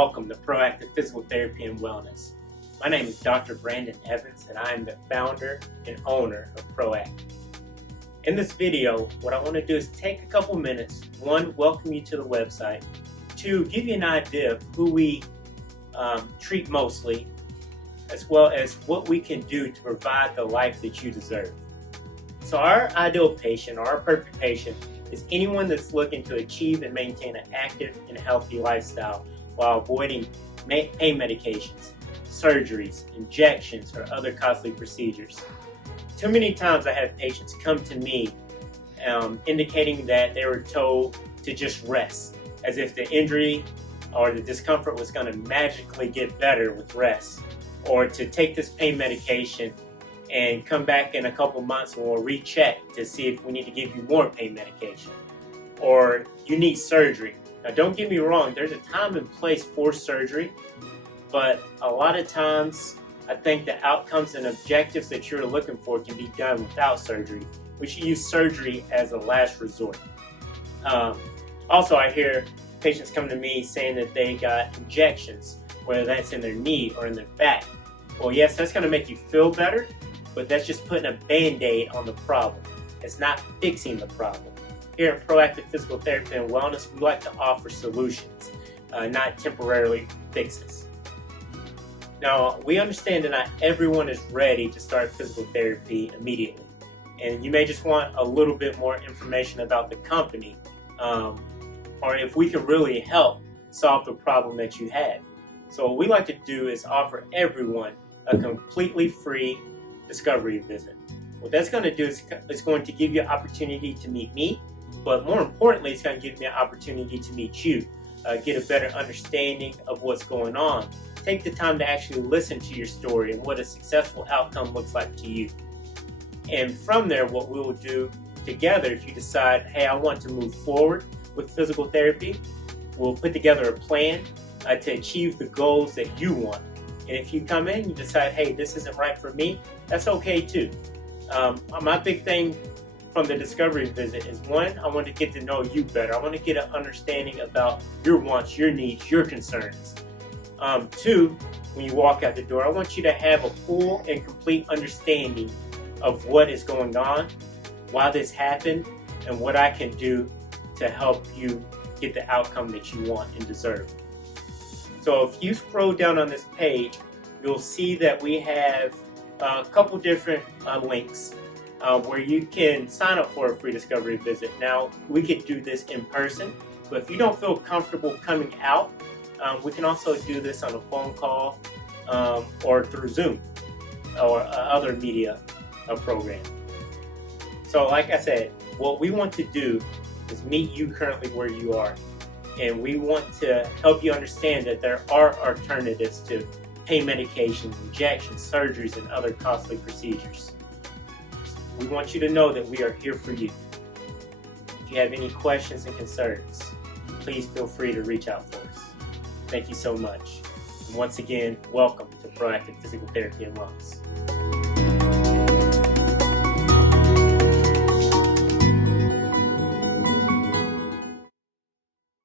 welcome to ProActive Physical Therapy and Wellness. My name is Dr. Brandon Evans and I am the founder and owner of ProActive. In this video, what I want to do is take a couple minutes, one, welcome you to the website, two, give you an idea of who we treat mostly, as well as what we can do to provide the life that you deserve. So our ideal patient, or our perfect patient, is anyone that's looking to achieve and maintain an active and healthy lifestyle while avoiding pain medications, surgeries, injections, or other costly procedures. Too many times I have patients come to me indicating that they were told to just rest, as if the injury or the discomfort was going to magically get better with rest, or to take this pain medication and come back in a couple months and we'll recheck to see if we need to give you more pain medication, or you need surgery. Now don't get me wrong, there's a time and place for surgery, but a lot of times I think the outcomes and objectives that you're looking for can be done without surgery. We should use surgery as a last resort. Also, I hear patients come to me saying that they got injections, whether that's in their knee or in their back. Well, yes, that's going to make you feel better, but that's just putting a Band-Aid on the problem. It's not fixing the problem. Here at ProActive Physical Therapy and Wellness, we like to offer solutions, not temporarily fixes. Now, we understand that not everyone is ready to start physical therapy immediately. And you may just want a little bit more information about the company, or if we can really help solve the problem that you have. So what we like to do is offer everyone a completely free discovery visit. What that's going to do is it's going to give you an opportunity to meet me, but more importantly, it's going to give me an opportunity to meet you, get a better understanding of what's going on. Take the time to actually listen to your story and what a successful outcome looks like to you. And from there, what we will do together, if you decide, hey, I want to move forward with physical therapy, we'll put together a plan to achieve the goals that you want. And if you come in and you decide, hey, this isn't right for me, that's okay too. My big thing from the discovery visit is, one, I want to get to know you better. I want to get an understanding about your wants, your needs, your concerns. Two, when you walk out the door, I want you to have a full and complete understanding of what is going on, why this happened, and what I can do to help you get the outcome that you want and deserve. So if you scroll down on this page, you'll see that we have a couple different links where you can sign up for a free discovery visit. Now, we could do this in person, but if you don't feel comfortable coming out, we can also do this on a phone call or through Zoom or other media program. So like I said, what we want to do is meet you currently where you are. And we want to help you understand that there are alternatives to pain medications, injections, surgeries, and other costly procedures. We want you to know that we are here for you. If you have any questions and concerns, please feel free to reach out for us. Thank you so much. And once again, welcome to ProActive Physical Therapy and Wellness.